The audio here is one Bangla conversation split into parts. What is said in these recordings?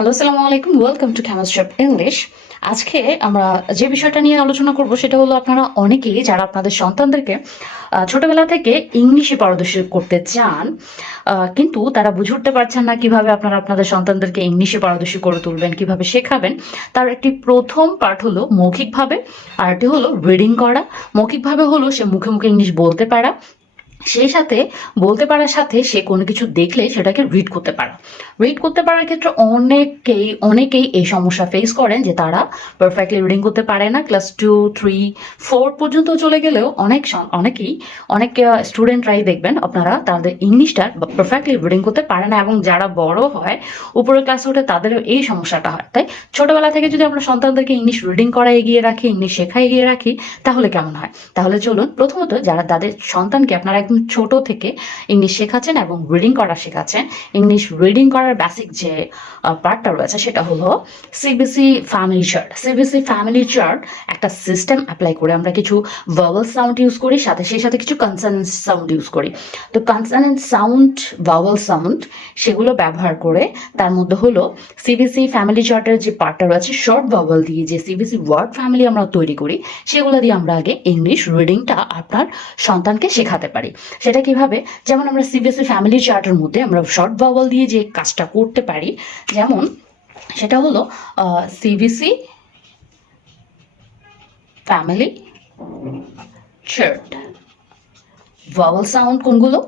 হ্যালো আসসালামু আলাইকুম ওয়েলকাম টু ক্যামাস্ট্রাপ ইংলিশ আজকে আমরা যে বিষয়টা নিয়ে আলোচনা করব সেটা হলো আপনারা অনেকেই যারা আপনাদের সন্তানদেরকে ছোটবেলা থেকে ইংলিশে পারদর্শী করতে চান কিন্তু তারা বুঝে উঠতে পারছেন না কীভাবে আপনারা আপনাদের সন্তানদেরকে ইংলিশে পারদর্শী করে তুলবেন, কীভাবে শেখাবেন। তার একটি প্রথম পার্ট হলো মৌখিকভাবে, আর একটি হলো রিডিং করা। মৌখিকভাবে হলো সে মুখে মুখে ইংলিশ বলতে পারা। সেই সাথে বলতে পারার সাথে সে কোনো কিছু দেখলে সেটাকে রিড করতে পারা। রিড করতে পারার ক্ষেত্রে অনেকেই অনেকেই এই সমস্যা ফেস করেন যে তারা পারফেক্টলি রিডিং করতে পারে না। ক্লাস টু থ্রি ফোর পর্যন্ত চলে গেলেও অনেক অনেকেই, অনেক স্টুডেন্টরাই দেখবেন আপনারা তাদের ইংলিশটা পারফেক্টলি রিডিং করতে পারে না এবং যারা বড় হয়, উপরের ক্লাসে ওঠে তাদেরও এই সমস্যাটা হয়। তাই ছোটবেলা থেকে যদি আমরা সন্তানদেরকে ইংলিশ রিডিং করা এগিয়ে রাখি, ইংলিশ শেখা এগিয়ে রাখি, তাহলে কেমন হয়? তাহলে চলুন প্রথমত যারা তাদের সন্তানকে আপনারা একদম ছোট থেকে ইংলিশ শেখাচ্ছেন এবং রিডিং করা শেখাচ্ছেন। ইংলিশ রিডিং করার বেসিক যে পার্টটা রয়েছে সেটা হলো CBC family chart CBC family chart একটা সিস্টেম অ্যাপ্লাই করে আমরা কিছু ভাওয়াল সাউন্ড ইউজ করি, সাথে সেই সাথে কিছু কনসানেন্ট সাউন্ড ইউজ করি। তো কনসানেন্ট সাউন্ড ভাওয়াল সাউন্ড সেগুলো ব্যবহার করে তার মধ্যে হলো সিবিসি ফ্যামিলি চার্টের যে পার্টটা রয়েছে শর্ট ভাওয়াল দিয়ে যে সিবিসি ওয়ার্ড ফ্যামিলি আমরা তৈরি করি, সেগুলো দিয়ে আমরা আগে ইংলিশ রিডিংটা আপনার সন্তানকে শেখাতে পারি। সেটা কীভাবে? যেমন আমরা সিবিএসই ফ্যামিলি চার্টের মধ্যে আমরা শর্ট ভাওয়াল দিয়ে যে কাজটা করতে পারি, যেমন সেটা হলো CBC family chart vowel sound কোনগুলো?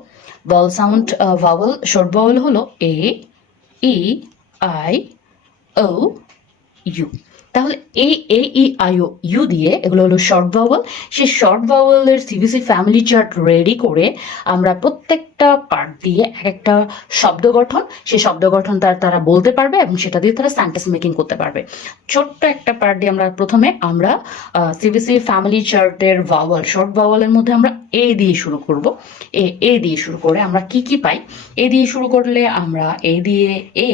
Vowel sound vowel short vowel হলো A E I O you তাহলে এই এ ই আই ও ইউ দিয়ে এগুলো হলো শর্ট ভাওয়াল সেই শর্ট ভাওয়ালের সিবিসি ফ্যামিলি চার্ট রেডি করে আমরা প্রত্যেকটা পার্ট দিয়ে এক একটা শব্দ গঠন, সেই শব্দ গঠন তার, তারা বলতে পারবে এবং সেটা দিয়ে তারা সেন্টেন্স মেকিং করতে পারবে। ছোট্ট একটা পার্ট দিয়ে আমরা প্রথমে আমরা সিবিসি ফ্যামিলি চার্টের ভাওয়াল শর্ট ভাওয়ালের মধ্যে আমরা এ দিয়ে শুরু করব। এ এ দিয়ে শুরু করে আমরা কি কি পাই? এ দিয়ে শুরু করলে আমরা এ দিয়ে A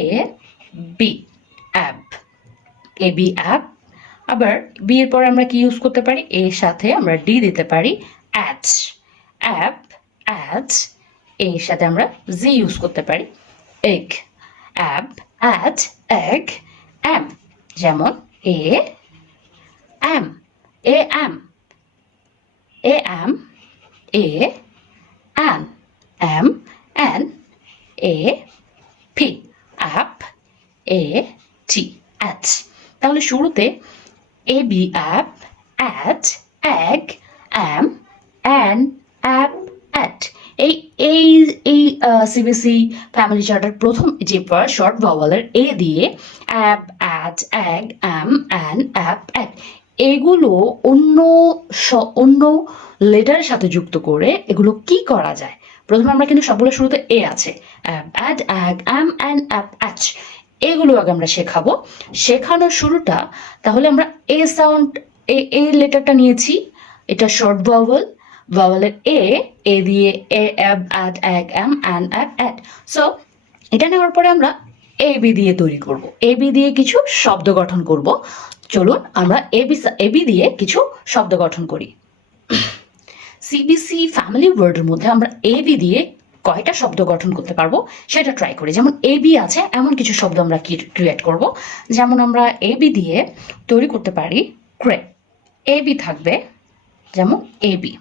B ab A B ab আবার বি এর পরে আমরা কি ইউজ করতে পারি? এর সাথে আমরা ডি দিতে পারি অ্যাচ অ্যাপ অ্যাচ এর সাথে আমরা জি ইউজ করতে পারি ag ap ach ag am যেমন A am A am A am A an am an A P ap A T ach তাহলে শুরুতে এ বি অ্যাপ অ্যাট এক অ্যাম অ্যান অ্যাপ অ্যাট এই এই এই সিবিসি ফ্যামিলি চার্টার প্রথম যে শর্ট ভাওয়ালের এ দিয়ে ap at ag am an ap at এগুলো অন্য অন্য লেটারের সাথে যুক্ত করে এগুলো কি করা যায়? প্রথমে আমরা কিন্তু সবগুলো শুরুতে এ আছে। Ad ag am an ap ach এগুলো আগে আমরা শেখাবো। শেখানোর শুরুটা, তাহলে আমরা এ সাউন্ড এ এই লেটারটা নিয়েছি। এটা শর্ট ভাওয়াল ভাওয়ালের এ এ দিয়ে A ab ad ag am an ap ad so এটা নেওয়ার পরে আমরা এ বি দিয়ে তৈরি করব। এ বি দিয়ে কিছু শব্দ গঠন করব। চলুন, আমরা এ বি এ বি দিয়ে কিছু শব্দ গঠন করি। সিবিসি ফ্যামিলি ওয়ার্ডের মধ্যে আমরা এ বি দিয়ে কয়টা শব্দ গঠন করতে পারব, সেটা ট্রাই করি। যেমন এ বি আছে, এমন কিছু শব্দ আমরা ক্রিয়েট করব। যেমন আমরা এ বি দিয়ে তৈরি করতে পারি ক্রে এ বি থাকবে যেমন এ বি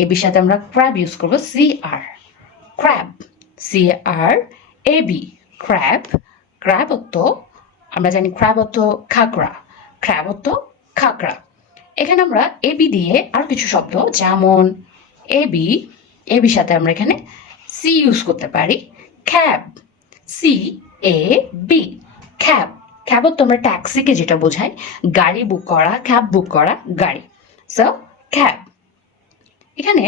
এ বির সাথে আমরা ক্র্যাব ইউজ করব C R crab C R A B crab crab অর্থ আমরা জানি ক্র্যাব অর্থ খাকড়া ক্র্যাব খাকড়া এখানে আমরা এ বি দিয়ে আর কিছু শব্দ, যেমন এ বি এ বির সাথে আমরা এখানে সি ইউজ করতে পারি। Cab C A B cab cab তো আমরা ট্যাক্সিকে যেটা বোঝাই গাড়ি বুক করা ক্যাব বুক করা, গাড়ি। সো ক্যাব এখানে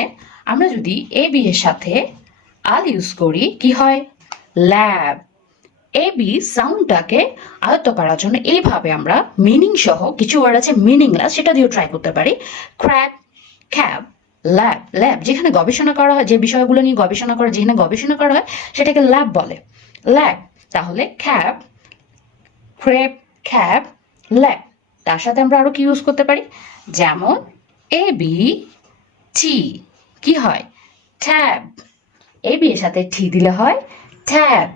আমরা যদি এ বি এর সাথে আল ইউজ করি, কি হয়? ল্যাব এ বি সাউন্ডটাকে আয়ত্ত করার জন্য এইভাবে আমরা মিনিং সহ কিছু ওয়ার্ড আছে মিনিংলেস সেটা দিয়েও ট্রাই করতে পারি। ক্র্যাক ক্যাব ল্যাব ল্যাব যেখানে গবেষণা করা হয়, যে বিষয়গুলো নিয়ে গবেষণা করা, যেখানে গবেষণা করা হয়, সেটাকে ল্যাব বলে। ল্যাব তাহলে ক্যাব ক্রেপ ক্যাব ল্যাব তার সাথে আমরা আরও কি ইউজ করতে পারি? যেমন এ বি টি কি হয়? ট্যাব এ বি এর সাথে টি দিলে হয় ট্যাব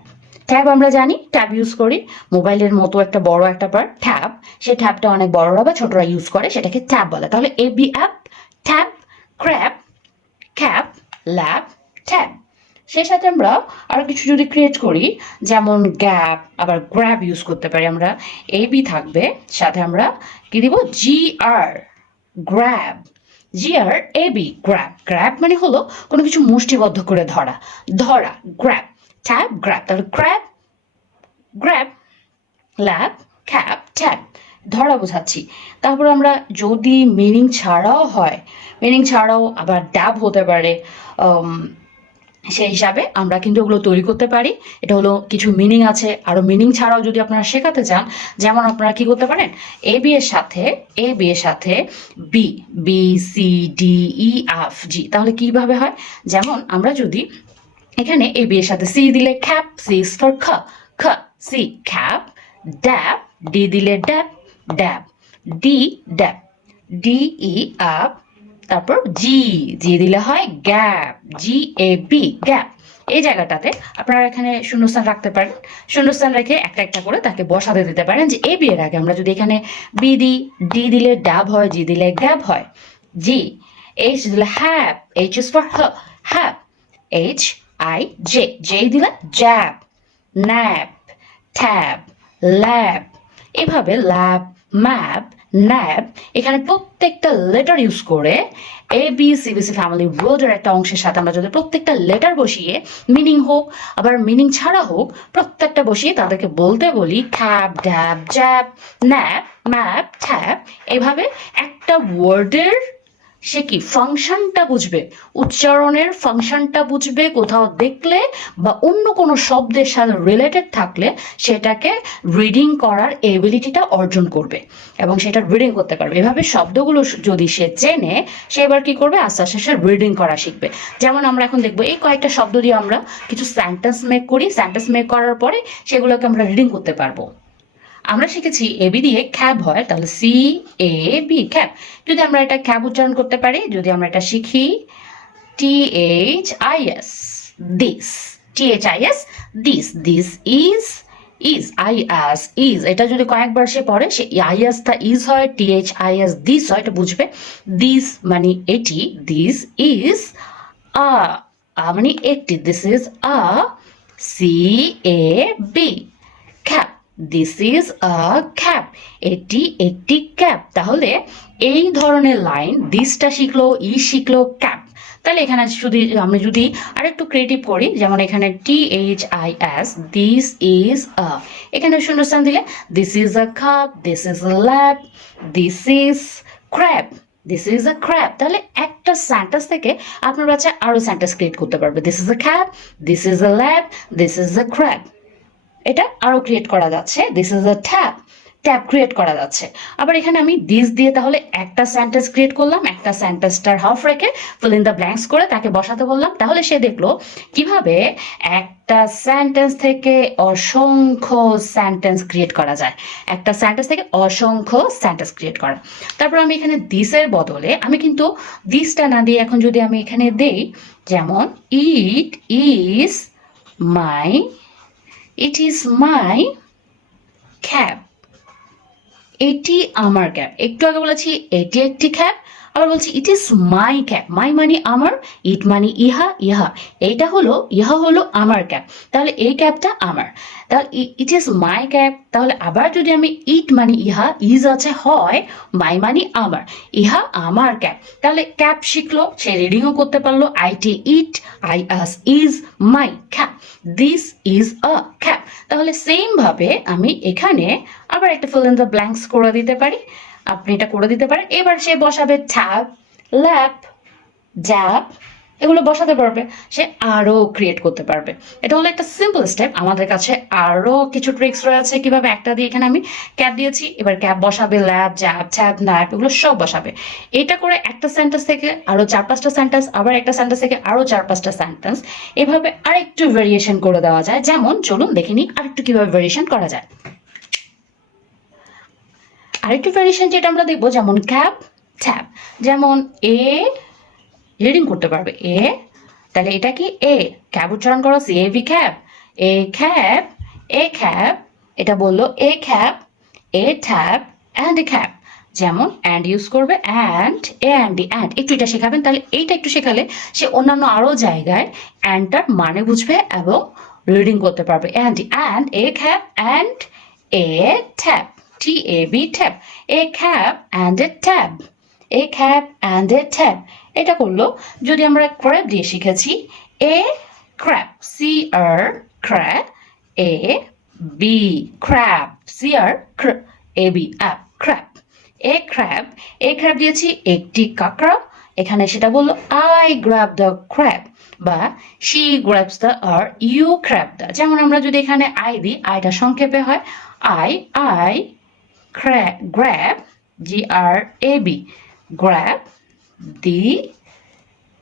ট্যাব আমরা জানি ট্যাব ইউজ করি, মোবাইলের মতো একটা বড় একটা পার্ট ট্যাব সেই ট্যাবটা অনেক বড়রা বা ছোটরা ইউজ করে, সেটাকে ট্যাব বলে। তাহলে A B ab tab crab cap lab tab সেই সাথে আমরা আরও কিছু যদি ক্রিয়েট করি, যেমন গ্যাপ আবার গ্র্যাব ইউজ করতে পারি আমরা এ বি থাকবে, সাথে আমরা কি দিব? G R grab G R A B grab grab মানে হলো কোনো কিছু মুষ্টিবদ্ধ করে ধরা। ধরা গ্র্যাব ট্যাব গ্র্যাব তাহলে grab grab lab cap tab ধরা বোঝাচ্ছি। তারপর আমরা যদি মিনিং ছাড়াও হয় মিনিং ছাড়াও আবার ড্যাব হতে পারে সেই হিসাবে আমরা কিন্তু ওগুলো তৈরি করতে পারি। এটা হলো কিছু মিনিং আছে। আরও মিনিং ছাড়াও যদি আপনারা শেখাতে চান, যেমন আপনারা কি করতে পারেন? এ বি এর সাথে এ বি এর সাথে B B C D E F G তাহলে কীভাবে হয়? যেমন আমরা যদি এখানে এ বি এর সাথে সি দিলে খ্যাপ সি ফর খ। খ সি খ্যাপ ড্যাব ডি দিলে dab dab D dab D E up তারপর জি জি দিলে হয় gap G A B gap এই জায়গাটাতে আপনারা এখানে শূন্যস্থান রাখতে পারেন। শূন্যস্থান রেখে একটা একটা করে তাকে বসাতে দিতে পারেন যে এ বি এর আগে আমরা যদি এখানে বি দিই ডি দিলে ডাব হয় জি দিলে গ্যাপ হয়। জি এইচ দিলে hap H is for hap H I J J দিলে জ্যাপ ন্যাপ ট্যাব ল্যাব এভাবে ল্যাব ম্যাপ ন্যাপ এখানে প্রত্যেকটা লেটার ইউজ করে এ বি সিবিসি ফ্যামিলি ওয়ার্ডের একটা অংশের সাথে আমরা যদি প্রত্যেকটা লেটার বসিয়ে মিনিং হোক, আবার মিনিং ছাড়া হোক, প্রত্যেকটা বসিয়ে তাদেরকে বলতে বলি cap dab jab nap map tap এভাবে একটা ওয়ার্ডের সে কি ফাংশনটা বুঝবে? উচ্চারণের ফাংশনটা বুঝবে কোথাও দেখলে বা অন্য কোনো শব্দের সাথে রিলেটেড থাকলে সেটাকে রিডিং করার এবিলিটিটা অর্জন করবে এবং সেটা রিডিং করতে পারবে। এভাবে শব্দগুলো যদি সে জেনে সে এবার কি করবে? আস্তে আস্তে সে রিডিং করা শিখবে। যেমন আমরা এখন দেখব, এই কয়েকটা শব্দ দিয়ে আমরা কিছু সেন্টেন্স মেক করি। সেন্টেন্স মেক করার পরে সেগুলোকে আমরা রিডিং করতে পারব। আমরা শিখেছি এবি দিয়ে ক্যাব হয়, তাহলে সি এ বি ক্যাব যদি আমরা এটা ক্যাব উচ্চারণ করতে পারি, যদি আমরা এটা শিখি T H I S this T H I S this this is is I S is এটা যদি কয়েকবার সে পড়ে, সে আই এস তা ইজ হয় T H I S this হয়, এটা বুঝবে। দিস মানে এটি দিস ইজ আ মানে একটি। This is a C A B cab this is a cap এটি একটি ক্যাপ তাহলে এই ধরনের লাইন দিসটা শিখলো, ই শিখলো ক্যাপ তাহলে এখানে যদি আমি যদি আরেকটু ক্রিয়েটিভ করি, যেমন এখানে T H I S this is a এখানে শূন্যস্থান দিলে this is a cup this is a lab this is crab this is a crab তাহলে একটা সেন্টেন্স থেকে আপনার বাচ্চা আরও সেন্টেন্স ক্রিয়েট করতে পারবে। This is a cap this is a lab this is a crab এটা আরও ক্রিয়েট করা যাচ্ছে। This is a tab tab create করা যাচ্ছে। আবার এখানে আমি দিস দিয়ে তাহলে একটা সেন্টেন্স ক্রিয়েট করলাম, একটা সেন্টেন্সটার হাফ রেখে ফিল ইন দ্য ব্ল্যাঙ্কস করে তাকে বসাতে বললাম। তাহলে সে দেখল কীভাবে একটা সেন্টেন্স থেকে অসংখ্য সেন্টেন্স ক্রিয়েট করা যায়। একটা সেন্টেন্স থেকে অসংখ্য সেন্টেন্স ক্রিয়েট করা। তারপর আমি এখানে দিসের বদলে আমি কিন্তু দিসটা না দিয়ে এখন যদি আমি এখানে দেই, যেমন it is my it is my cab এটি আমার ক্যাব একটু আগে বলেছি এটি একটি ক্যাব আবার বলছি ইট ইজ মাই ক্যাব মাই মানে আমার ইট মানে ইহা ইহা। এইটা হলো, ইহা হলো আমার ক্যাব তাহলে এই ক্যাবটা আমার। তাহলে ইট ইজ মাই ক্যাব তাহলে আবার যদি আমি ইট মানে ইহা ইজ আছে হয় মাই মানে আমার, ইহা আমার ক্যাব তাহলে ক্যাব শিখলো, সে রিডিংও করতে পারল I T it I S is my cab this is a cab তাহলে সেম ভাবে আমি এখানে আবার একটা ফিল ইন দ্য ব্ল্যাঙ্কস করে দিতে পারি। আপনি এটা করে দিতে পারেন। এবার সে বসাবে ট্যাব ল্যাপ জ্যাপ এগুলো বসাতে পারবে। সে আরও ক্রিয়েট করতে পারবে। এটা হলো একটা সিম্পল স্টেপ আমাদের কাছে আরও কিছু ট্রিক্স রয়েছে। কীভাবে একটা দিয়ে এখানে আমি ক্যাপ দিয়েছি। এবার ক্যাপ বসাবে ল্যাব জ্যাপ ট্যাব ন্যাপ এগুলো সব বসাবে। এটা করে একটা সেন্টেন্স থেকে আরও চার পাঁচটা সেন্টেন্স আবার একটা সেন্টেন্স থেকে আরও চার পাঁচটা সেন্টেন্স এভাবে আরেকটু ভেরিয়েশন করে দেওয়া যায়। যেমন, চলুন দেখে নিই আরেকটু কীভাবে ভেরিয়েশন করা যায়। আরেকটু ভেরিয়েশন যেটা আমরা দেখব, যেমন ক্যাপ ট্যাব যেমন এ রিডিং করতে পারবে। এ তাহলে এটা কি? এ ক্যাব উচ্চারণ করো C A B cab A cab A cap এটা বলল A cap A tap and A cap যেমন অ্যান্ড ইউজ করবে অ্যান্ড এ অ্যান্ড অ্যান্ড একটু এটা শেখাবেন, তাহলে এইটা একটু শেখালে সে অন্যান্য আরও জায়গায় অ্যান্ডটার মানে বুঝবে এবং রিডিং করতে পারবে। And and a cap and a tap T A B tap a cap and a tab a cap and a tab এটা করল যদি আমরা ক্র্যাপ দিয়ে শিখেছি a crab C R crab A B crab C R A B ab crab a crab a crab দিয়েছি একটি কাঁকড়া এখানে সেটা বলল আই গ্র্যাব দ্য ক্র্যাব বা she grabs the are you crab the যেমন আমরা যদি এখানে আই দিই আইটা সংক্ষেপে হয় I I grab G R A B grab the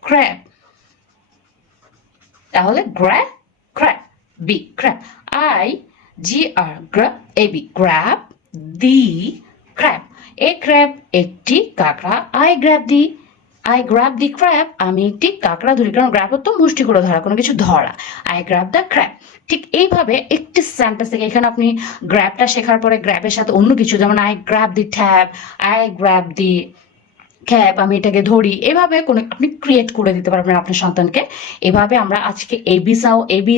crab তাহলে grab crab B crab I G R grab A B grab the crab a crab একটি কাঁকড়া I grab the I grab the crab আমি একটি কাঁকড়া ধরি, কারণ গ্র্যাব তো মুষ্টি করে ধরা, কোনো কিছু ধরা। আই গ্র্যাব দ্য ক্র্যাব ঠিক এইভাবে একটি সেন্টেন্স থেকে এখানে আপনি গ্র্যাবটা শেখার পরে গ্র্যাবের সাথে অন্য কিছু, যেমন I grab the tab I grab the cap আমি এটাকে ধরি। এভাবে কোনো, আপনি ক্রিয়েট করে দিতে পারবেন আপনার সন্তানকে। এভাবে আমরা আজকে এবি সাউ এবি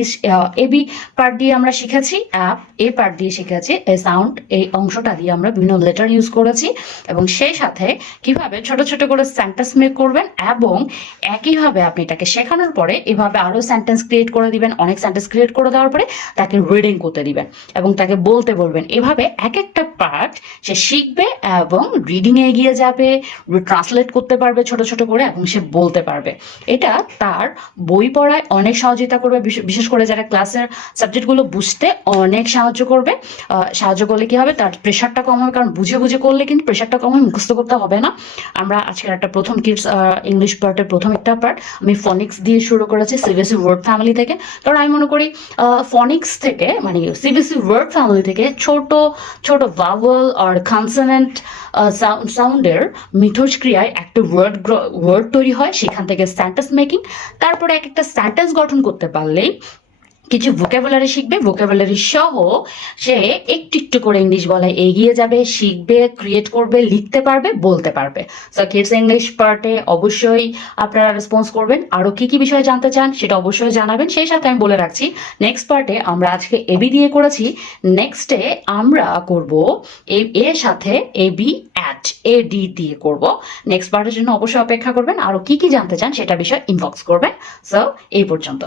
এবি পার্ট দিয়ে আমরা শিখেছি অ্যাপ এ পার্ট দিয়ে শিখেছি এ সাউন্ড এই অংশটা দিয়ে আমরা বিভিন্ন লেটার ইউজ করেছি এবং সেই সাথে কীভাবে ছোট ছোট করে সেন্টেন্স মেক করবেন এবং একইভাবে আপনি এটাকে শেখানোর পরে এভাবে আরও সেন্টেন্স ক্রিয়েট করে দিবেন, অনেক সেন্টেন্স ক্রিয়েট করে দেওয়ার পরে তাকে রিডিং করতে দিবেন এবং তাকে বলতে বলবেন। এভাবে এক একটা পার্ট সে শিখবে এবং রিডিংয়ে এগিয়ে যাবে ট্রান্সলেট করতে পারবে ছোট ছোট করে এবং সে বলতে পারবে। এটা তার বই পড়ায় অনেক সহযোগিতা করবে বিশেষ করে যারা ক্লাসের সাবজেক্টগুলো বুঝতে অনেক সাহায্য করবে। সাহায্য করলে কি হবে? তার প্রেশারটা কম হবে, কারণ বুঝে বুঝে করলে কিন্তু প্রেশারটা কম হবে মুখস্থ করতে হবে না। আমরা আজকের একটা প্রথম কিডস ইংলিশ পার্টের প্রথম একটা পার্ট আমি ফনিক্স দিয়ে শুরু করেছি সিবিএসসি ওয়ার্ড ফ্যামিলি থেকে। কারণ আমি মনে করি ফনিক্স থেকে মানে সিবিএসসি ওয়ার্ড ফ্যামিলি থেকে ছোট ছোট ভাওয়াল আর কনসোনেন্ট সাউন্ডের মিথস্ক্রিয়ায় একটা ওয়ার্ড ওয়ার্ড তৈরি হয়, সেখান থেকে সেন্টেন্স মেকিং তারপরে এক একটা সেন্টেন্স গঠন করতে পারলেই কিছু ভোকাবুলারি শিখবে ভোকাবুলারি সহ সে একটু একটু করে ইংলিশ বলায় এগিয়ে যাবে, শিখবে ক্রিয়েট করবে, লিখতে পারবে, বলতে পারবে। সো কিডস ইংলিশ পার্টে অবশ্যই আপনারা রেসপন্স করবেন। আরও কি কি বিষয়ে জানতে চান সেটা অবশ্যই জানাবেন। সেই সাথে আমি বলে রাখছি নেক্সট পার্টে আমরা আজকে এবি দিয়ে করেছি। নেক্সটে আমরা করব এ এর সাথে এবি অ্যাট এ ডি দিয়ে করব। নেক্সট পার্টের জন্য অবশ্যই অপেক্ষা করবেন। আরও কি কি জানতে চান সেটা বিষয়ে ইনবক্স করবেন। সো এই পর্যন্ত।